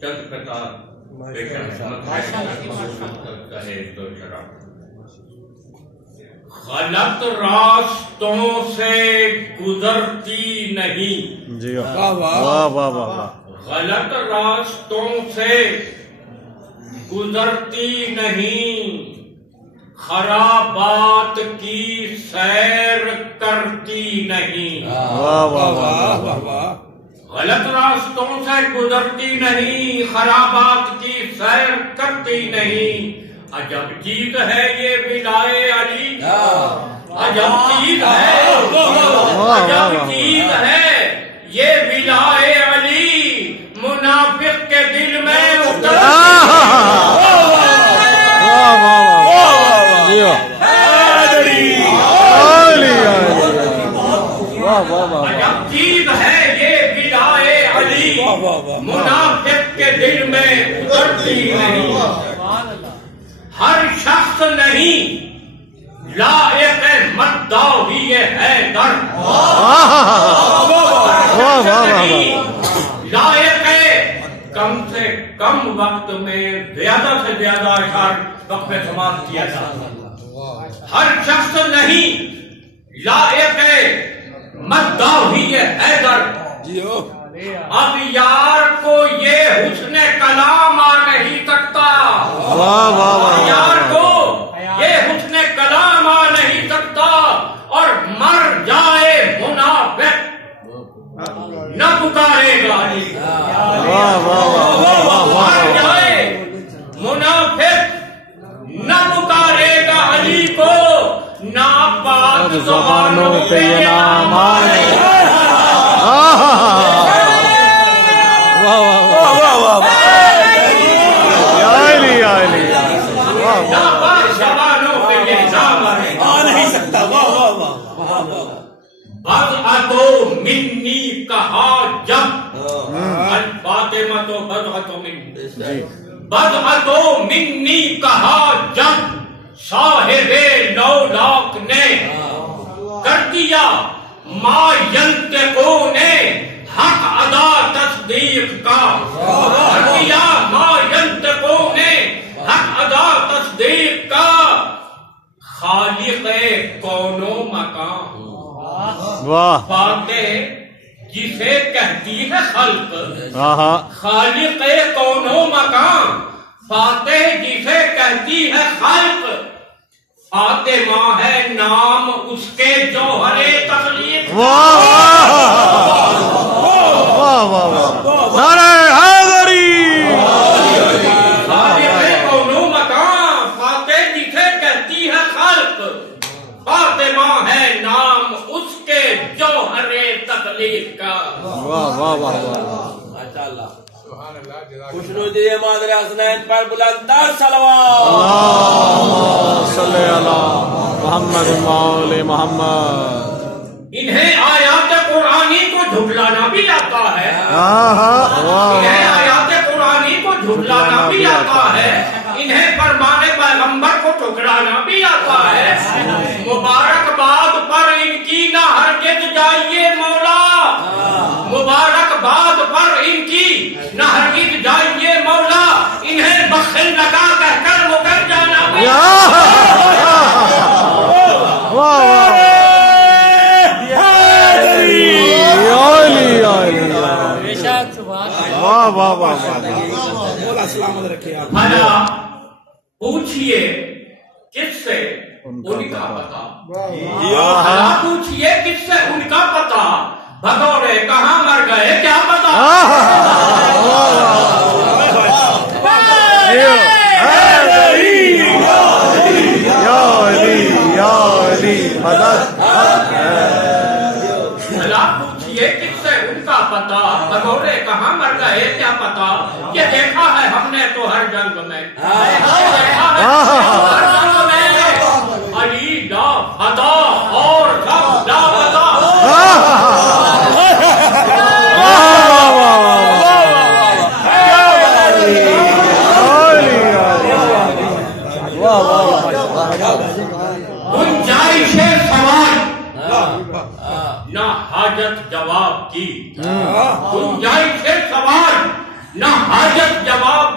چند قطار غلط راستوں سے گزرتی نہیں، جی واہ واہ واہ واہ، غلط راستوں سے گزرتی نہیں، خرابات کی سیر کرتی نہیں، واہ واہ واہ واہ، غلط راستوں سے گزرتی نہیں، خرابات کی سیر کرتی نہیں، عجب چیز ہے یہ ولائے علی، عجب چیز ہے، عجب چیز ہے یہ ولائے علی، منافق کے دل میں عجب چیز ہے یہ ولائے علی، منافق کے دل میں اترتی نہیں، ہر شخص نہیں لائق مداحی حیدر، لائق کم سے کم وقت میں زیادہ سے زیادہ اشعار وقف سماعت کیا جاتا، ہر شخص نہیں لائق مداحی حیدر، اب یار کو یہ حسن کلام آ نہیں سکتا، یار کو یہ حسن کلام آ نہیں سکتا، اور مر جائے منافق نہ پکارے گا علی، مر جائے منافق نہ پکارے گا علی کو، ناپاک زبانوں پہ یہ نام آئے، بضعتو منی کہا جب، الفاطمہ بضعتو منی، بضعتو منی کہا جب، صاحب لولاک نے کر دیا ما ینطقون حق ادا تصدیق کا، کر دیا ما ینطقون حق ادا تصدیق کا، خالق کون و مکان، فاتح جسے کہتی ہے خلق، خالق کون و مکان، فاتح جسے کہتی ہے خلق، فاطمہ ہے نام اس کے جوہر تخلیق، خالق کون و مکان، فاتح جسے کہتی ہے خلق، فاطمہ ہے نام اس کے جوہر تخلیق کا۔ واہ واہ واہ ماشاء اللہ، خوشنو دیئے مادر حسنین پر بلندتر صلوات، اللہم صلی علی محمد مولا محمد۔ انہیں آیات قرآنی کو جھٹلانا بھی آتا ہے، انہیں آیات قرآنی کو جھٹلانا بھی آتا ہے، انہیں فرمان پیغمبر کو ٹھکرانا بھی آتا ہے، مبارکباد پر ان کی نہ ہرگز جائیے مولا، مبارکباد پر ان کی نہ ہرگز جائیے مولا، انہیں بخل لگا کہہ کر مکر جانا بھی بھلا پوچھئے کس سے ان کا پتا، بھلا پوچھئے کس سے ان کا پتا، بھگورے کہاں مر گئے کیا پتا، بھلا پوچھئے کس سے ان کا پتا، بھگورے کہاں مر گئے کیا پتا، یہ دیکھا ہے ہم نے تو ہر جنگ میں، علی لا فدا اور سب لا فدا، گنجائش سوال نہ حاجت جواب کی، گنجائش سوال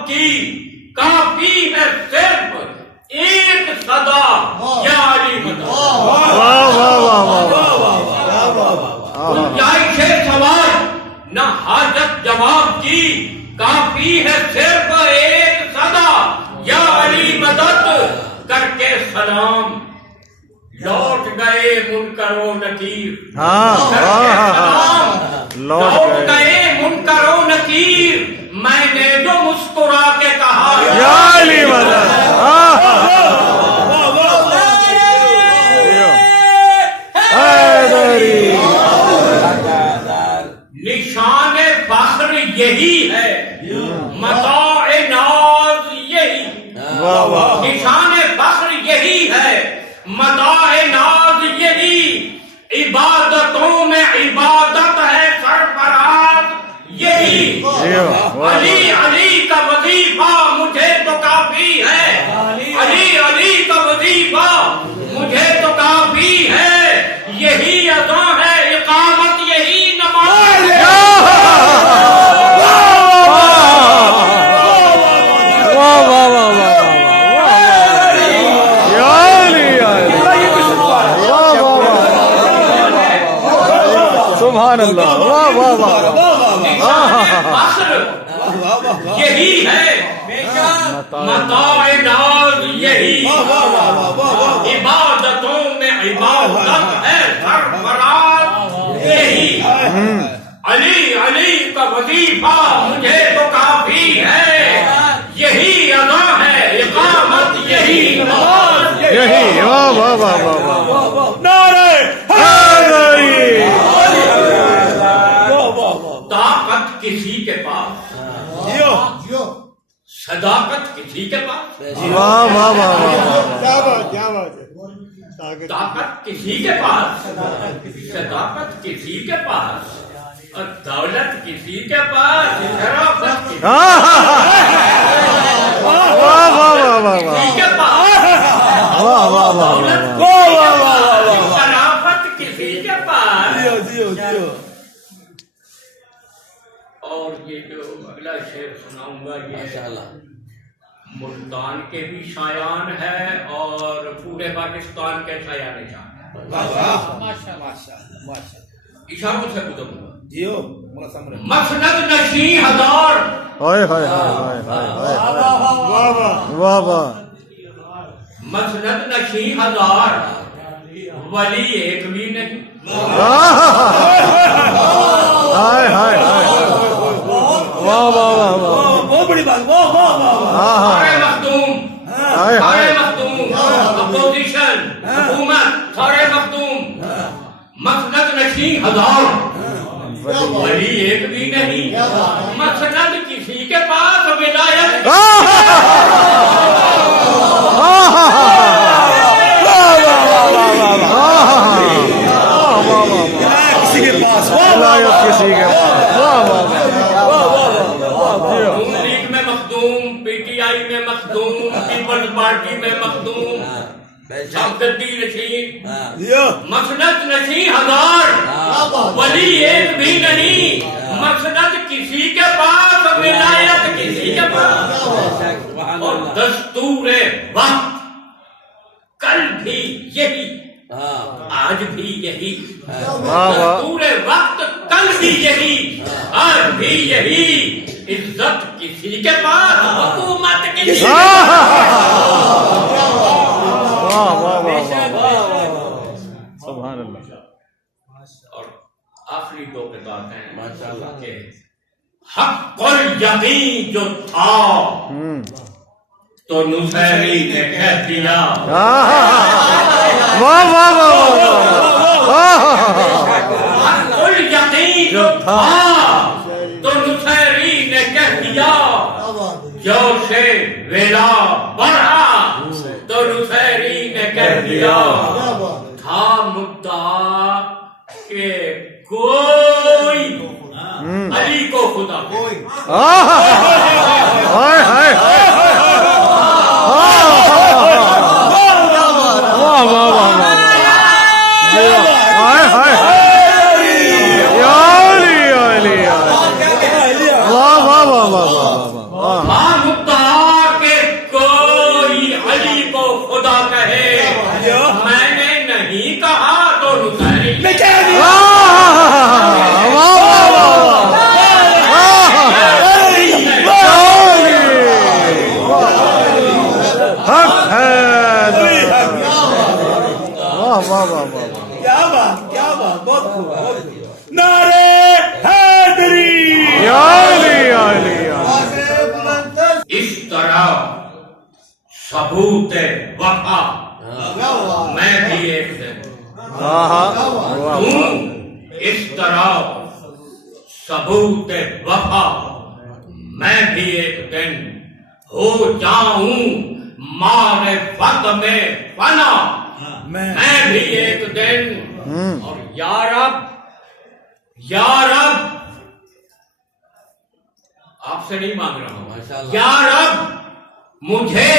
کی کافی ہے صرف ایک صدا یا علی مدد واہ واہ واہ واہ گنجائش سوال نہ حاجت جواب کی کافی ہے صرف ایک صدا یا علی مدد کر کے سلام لوٹ گئے منکر و نکیر لوٹ گئے منکر و نکیر میں نے جو مسکرا کے کہا یا علی مدد نشان فخر یہی ہے متاع ناز یہی نشان فخر یہی ہے متاع ناز یہی عبادتوں میں عبادت ہے سرفراز یہی علی علی کا وظیفہ مجھے تو کافی ہے علی علی کا وظیفہ مجھے تو کافی ہے یہی اذا ہے اقامت یہی نماز سبحان اللہ واہ واہ واہ یہی ہے متاع ناز یہی عبادتوں میں عبادت ہے سرفراز یہی علی علی کا وظیفہ مجھے تو کافی ہے یہی ادا ہے اقامت یہی نماز یہی واہ واہ واہ واہ واہ نعرہ حیدری طاقت کسی کے پاس صداقت کسی کے پاس واہ واہ واہ طاقت کسی کے پاس صداقت کسی کے پاس اور دولت کسی کے پاس شرافت کسی کے پاس شرافت کسی کے پاس اور یہ جو اگلا شعر سناؤں گا یہ ملتان کے بھی شایان ہے اور پورے پاکستان کے شایان شان اشاروں سے گزر مسند نشیں ہزار واہ واہ مسند نشیں ہزار ولی ایک بھی نہیں ہائے ہائے واہ واہ واہ بہت بڑی بات واہ واہ واہ سارے مخدوم سارے مخدوم اپوزیشن حکومت سارے مخدوم مسند نشیں ہزار ولی ایک بھی نہیں مسند کسی کے پاس ولایت کسی کے پاس کسی کے نون لیگ میں مخدوم پی ٹی آئی میں مخدوم پیپلز پارٹی میں مخدوم شوکتی نشین مسند نشیں ہزار ولی ایک بھی نہیں مسند کسی کے پاس ولایت کسی کے پاس اور دستور وقت کل بھی یہی آج بھی یہی دستور وقت کل بھی یہی آج بھی یہی عزت کسی کے پاس حکومت کسی کے سبحان اللہ اور آخری دو کتاب ہیں ماشاءاللہ کہ حق الیقین جو تھا تو نصیری نے کہہ دیا واہ واہ واہ حق الیقین جو تھا تو نصیری نے کہہ دیا جوش ویلا بڑھا تو نصیری نے کہہ دیا تھا مدعا کہ کوئی علی کو خدا ثبوت وفا میں بھی ایک دن ہوں اس طرح ثبوت وفا میں بھی ایک دن ہو جاؤں معرفت میں فنا میں بھی ایک دن اور یا رب آپ سے نہیں مانگ رہا ہوں یا رب مجھے